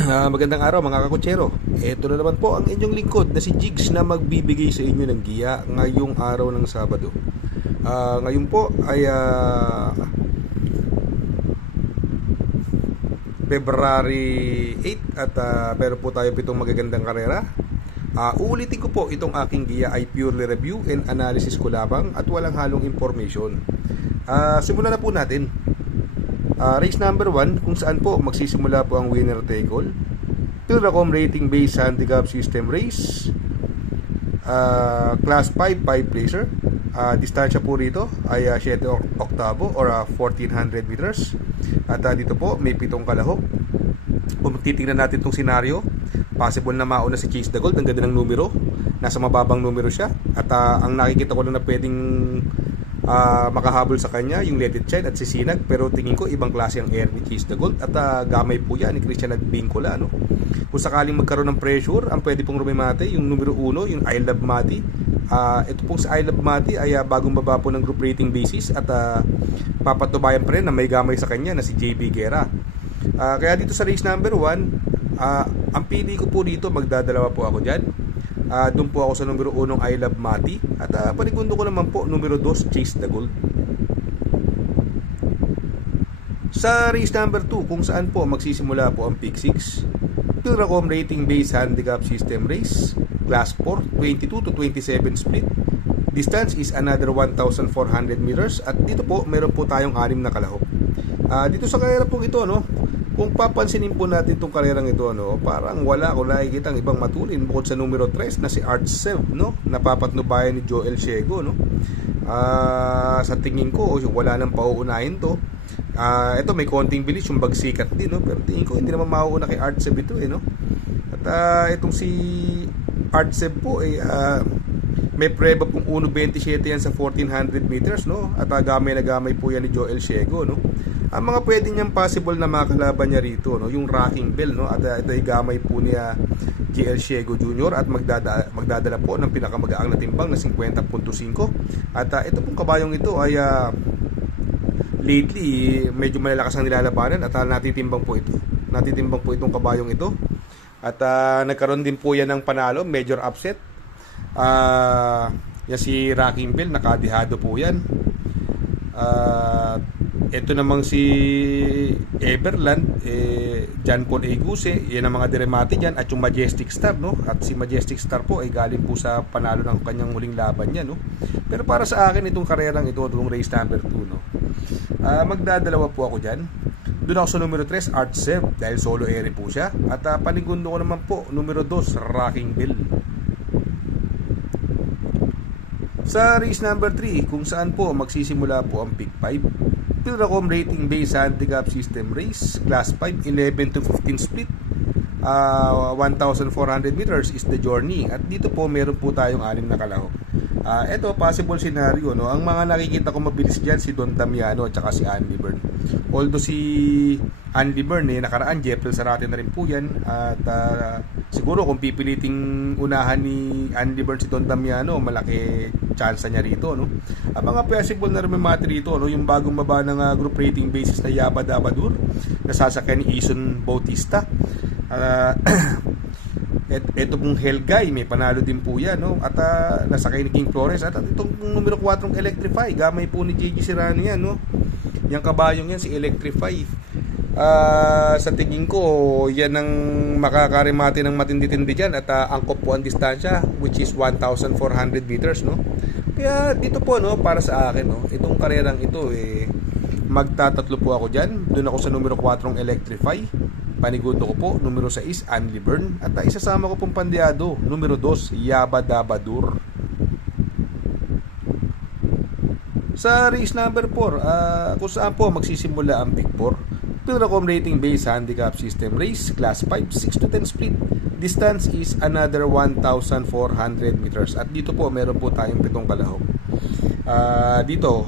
Magandang araw mga kakutsero. Ito na naman po ang inyong lingkod na si Jigs na magbibigay sa inyo ng giya ngayong araw ng Sabado. Ngayon po ay February 8 at meron po tayo pitong magagandang karera. Uulitin ko po, itong aking giya ay purely review and analysis ko lamang at walang halong information. Simulan na po natin. Race number 1, kung saan po magsisimula po ang winner take all. Pilracom rating based handicap system race. Class 5 placer. Distansya po rito ay 7 oktavo or 1400 meters. At dito po may 7 kalahok. Kung titingnan natin itong senaryo, possible na mauna si Chase the Gold. Ang ganda ng numero, nasa mababang numero siya. At ang nakikita ko lang na pwedeng makahabol sa kanya yung Let It Shine at si Sinag, pero tingin ko ibang klase ang air ni Chase the Gold at gamay po yan ni Christian at Bincola, no? Kung sakaling magkaroon ng pressure, ang pwede pong rumimate yung numero 1, yung I Love Mati. Ito pong sa I Love Mati ay bagong baba po ng group rating basis at papatubayan pa rin na may gamay sa kanya na si JB Guerra. Kaya dito sa race number 1, ang pili ko po dito, magdadalawa po ako dyan. Doon po ako sa numero 1 I Love Mati. At panigundo ko naman po numero 2 Chase the Gold. Sa race number 2, kung saan po magsisimula po ang pick 6, Pilracom rating based handicap system race, class 4, 22 to 27 split. Distance is another 1,400 meters. At dito po meron po tayong 6 na kalahok. Dito sa karera po ito, no, kung papansinin po natin itong karerang ito, no, parang wala ko nakikita ang ibang matulin bukod sa numero 3 na si Art Sev, no, napapatnubayan ni Joel Ciego, no. Sa tingin ko wala nang pauunahin to. Ito may konting bilis yung bagsikat din, no, pero tingin ko hindi naman mauuna kay Art Sev ito, no. At itong si Art Sev po ay may preba pong 1.27 yan sa 1400 meters, no, at gamay na gamay po yan ni Joel Ciego, no. Ang mga pwede niyang possible na makalaban niya rito, no, yung Rocking Bell, no, at ito ay gamay po niya JL Ciego Jr. at magdadala po ng pinakamagaang na timbang na 50.5. At ito pong kabayong ito ay lately medyo malalakas ang nilalabanan at natitimbang po ito. Natitimbang po itong kabayong ito. At nagkaroon din po yan ng panalo, major upset. Yan si Rocking Bell, nakadihado po yan. Ito namang si Everland, John Paul Aiguse, yan ang mga diremate dyan, at yung Majestic Star, no? At si Majestic Star po ay galing po sa panalo ng kanyang huling laban niya, no? Pero para sa akin itong karerang ito, itong race number 2, no, magdadalawa po ako dyan. Doon ako sa numero 3 Art Sev dahil solo ere po siya. At panigundo ko naman po numero 2 Rocking Bell. Sa race number 3, kung saan po magsisimula po ang pick 5, Pilracom rating based handicap system race, class 5, 11 to 15 split. 1,400 meters is the journey. At dito po meron po tayong 6 na kalahok. Ito possible scenario, no. Ang mga nakikita ko mabilis diyan si Don Damiano at saka si Andy Byrne. Although si Andy Byrne nakaraan Jeffrey Zarate na rin po yan. At siguro kung pipiliting unahan ni Andy Byrne si Don Damiano, malaki chance niya rito, no. Ang mga possible na rumimati rito, no, yung bagong baba ng group rating basis na Yaba Dabadur, nasasakyan ni Ison Bautista. Ito pong Helgay, may panalo din po yan, no? At nasakay ni King Flores. At itong numero 4 Electrify, gamay po ni JG Serrano yan, no? Yung kabayong yan si Electrify. Sa tingin ko yan ang makakarimati ng matindi-tindi dyan. At angkop po ang distansya, which is 1,400 meters, no? Kaya dito po, no, para sa akin, no, itong karerang ito magtatatlo po ako dyan. Doon ako sa numero 4 Electrify. Panigundo ko po numero 6 Andy Byrne. At isasama ko pong pandiado numero 2 Yaba Dabadur. Sa race number 4, kung saan po magsisimula ang pick 4, Pilracom rating based handicap system race, class 5, 6 to 10 split. Distance is another 1,400 meters. At dito po meron po tayong 7 kalahok. Dito,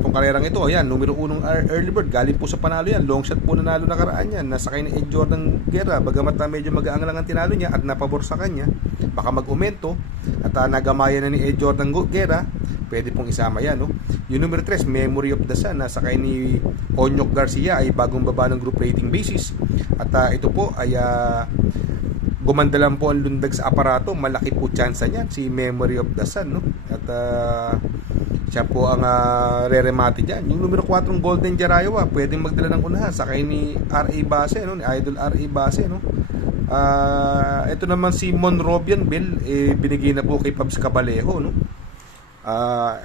kung karerang ito, ayan, numero 1 Early Bird, galing po sa panalo yan. Long shot po nanalo nakaraan yan. Nasakay ni Ed Jordan Guerra, bagamat medyo mag-aang lang ang tinalo niya at napabor sa kanya, baka mag-umento at nagamayan na ni Ed Jordan Guerra. pwede pong isama yan, no? Yung numero 3, Memory of the Sun, na sakay ni Onyok Garcia, ay bagong baba ng group rating basis. At ito po ay gumanda lang po ang lundag sa aparato, malaki po tsansa niyan si Memory of the Sun, no? At siya po ang re-remate dyan. Yung numero 4, Golden Jarayawa, pwedeng magdala ng unahan, sakay ni R.A. Base, no? Ni Idol R.A. Base, no? Ito naman si Monrobian Bell, binigay na po kay Pabs Cabalejo, no?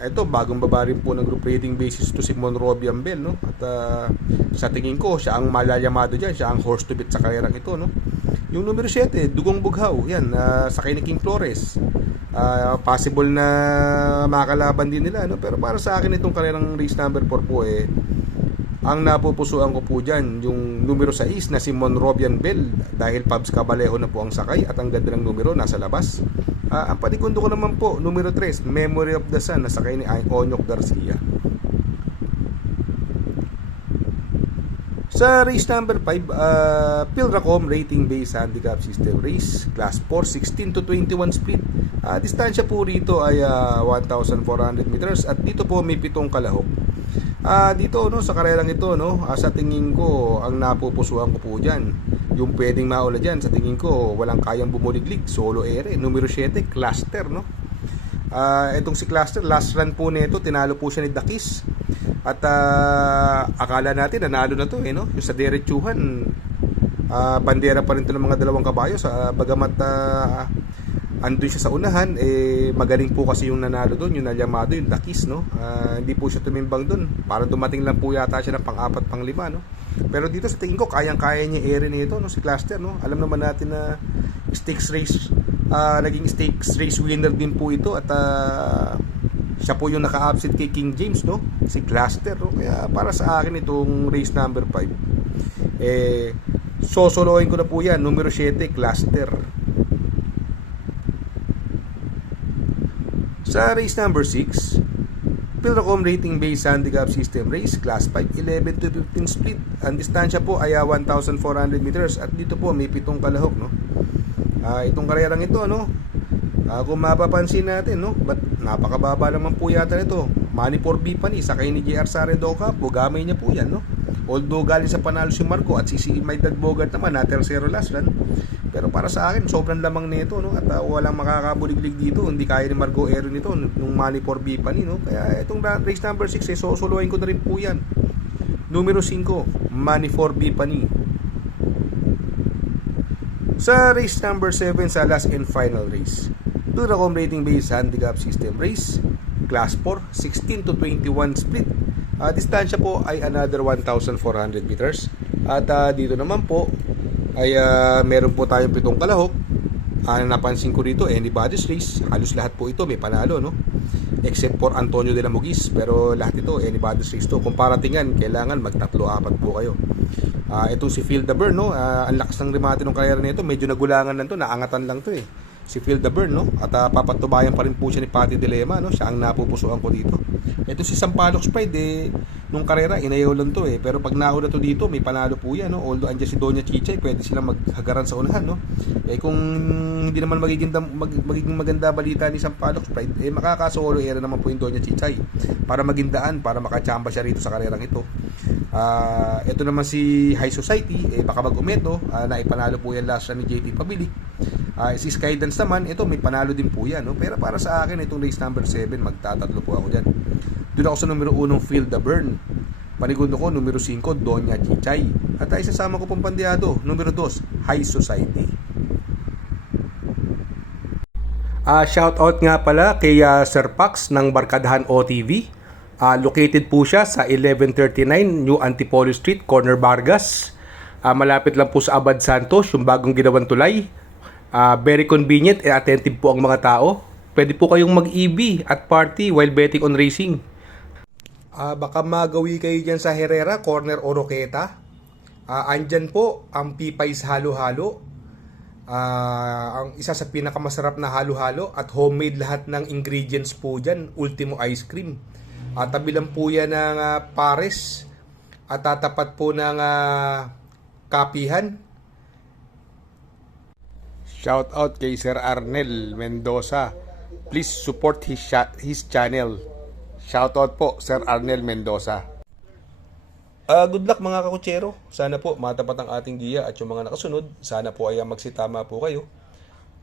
Ito bagong baba rin po ng group rating basis to si Monrobian Bell, no? At sa tingin ko siya ang malayamado diyan, siya ang horse to beat sa karerang ito, no? Yung numero 7, Dugong Bughaw, yan, sakay ni King Flores. Possible na makalaban din nila, no? Pero para sa akin itong karerang race number 4 po, ang napupusuan ko po dyan, yung numero 6 na si Monrobian Bell, dahil Pabs Cabalejo na po ang sakay at ang ganda ng numero, nasa labas. Ang panigundo ko naman po, numero 3, Memory of the Sun, na sakay ni Onyok Garcia. Sa race number 5, Pilracom Rating Based Handicap System Race, Class 4, 16 to 21 split. Distansya po rito ay 1,400 meters at dito po may 7 kalahok. Dito, no, sa karerang ito, no, sa tingin ko ang napupusuan ko po diyan, yung pwedeng maula diyan, sa tingin ko walang kayang bumuliglig, Solo Ere, numero 7, Cluster, no. Itong si Cluster, last run po nito tinalo po siya ni Dakis. At akala natin nanalo na to, no. Yung sa diretsuhan, bandera pa rin to ng mga dalawang kabayo, sa bagamat andun siya sa unahan, magaling po kasi yung nanalo doon, yung nalyamado, yung Dakis, no. Hindi po siya tumimbang doon, parang dumating lang po yata siya ng pang-4, pang-5, no. Pero dito sa tingin ko kayang-kaya niya ere nito, no, si Cluster, no. Alam naman natin na stakes race, naging stakes race winner din po ito, at siya po yung naka-upset kay King James, no, si Cluster, no. Kaya para sa akin itong race number 5, sosoloin ko na po yan, numero 7, Cluster. Sa race number 6, Pilracom Rating Based Handicap System Race, Class 5, 11 to 15 split. Ang distansya po ay 1,400 meters at dito po may 7 kalahok, no. Itong karerang ito, no, kung mapapansin natin, no, but napakababa naman po yata nito. Money for Bipani, sakay ni JR Saredoca, bugamay niya po yan, no. Although galing sa panalo si Marco at si Maydad Bogart naman na tercero last run, pero para sa akin sobrang lamang nito, no, at walang makakabuliglig dito, hindi kaya ni Marco Ero nito nung Money for Bipani, no. Kaya itong race number 6, sosoloin ko na rin po yan, numero 5, Money for Bipani. Sa race number 7, sa last and final race, Pilracom Rating Based Handicap System Race, Class 4, 16 to 21 split. Distansya po ay another 1,400 meters. At dito naman po ay meron po tayong 7 kalahok. Napansin ko rito, anybody's race. Halos lahat po ito may panalo, no? Except for Antonio de la Muguis. Pero lahat ito anybody's race to. Kung paratingan, kailangan magtatlo-apat po kayo. Itong si Phil the Burn, no? Ang lakas ng remate ng karera nito. Medyo nagulangan lang to, naangatan lang to, si Phil the Burn, no? At papatubayan pa rin po siya ni Patty Dilema, no? Siya ang napupusuan ko dito. Ito si Sampaloc Pride, nung karera inayaw lang to, pero pag nauna to dito may panalo po yan, no? Although andyan si Doña Chichay, pwede silang maghagaran sa unahan, no? Kung hindi naman magiging maganda balita ni Sampaloc Pride, makakasolo era naman po yung Doña Chichay para maging daan, para makachamba siya rito sa karerang ito. Ito naman si High Society, baka mag-umeto, naipanalo po yan last run ni JT Pabilik. Si Skydance naman, ito may panalo din po yan, no? Pero para sa akin itong race number 7, magtatatlo po ako dyan. Doon ako sa numero 1, Phil the Burn. Panigundo ko, numero 5, Doña Chichay. At ay sasama ko pong pandiado, numero 2, High Society. Shout out nga pala kay Sir Pax ng Barkadahan OTV. Located po siya sa 1139 New Antipolo Street, Corner Vargas. Malapit lang po sa Abad Santos, yung bagong ginawang tulay. Very convenient and attentive po ang mga tao. Pwede po kayong mag-EB at party while betting on racing. Baka magawi kayo dyan sa Herrera, Corner Oroqueta. Andyan po ang Pipay's Halo-Halo. Ang isa sa pinakamasarap na halo-halo at homemade lahat ng ingredients po dyan. Ultimo Ice Cream. Tabi lang po yan ng Pares at tatapat po ng Kapihan. Shout out kay Sir Arnel Mendoza. Please support his channel. Shoutout po, Sir Arnel Mendoza. Good luck mga kakutsero. Sana po matapat ang ating giya at yung mga nakasunod. Sana po ay magsitama po kayo.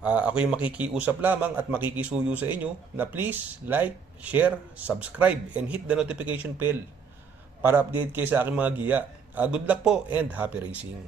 Ako yung makikiusap lamang at makikisuyo sa inyo na please like, share, subscribe, and hit the notification bell para update kayo sa aking mga giya. Good luck po and happy racing!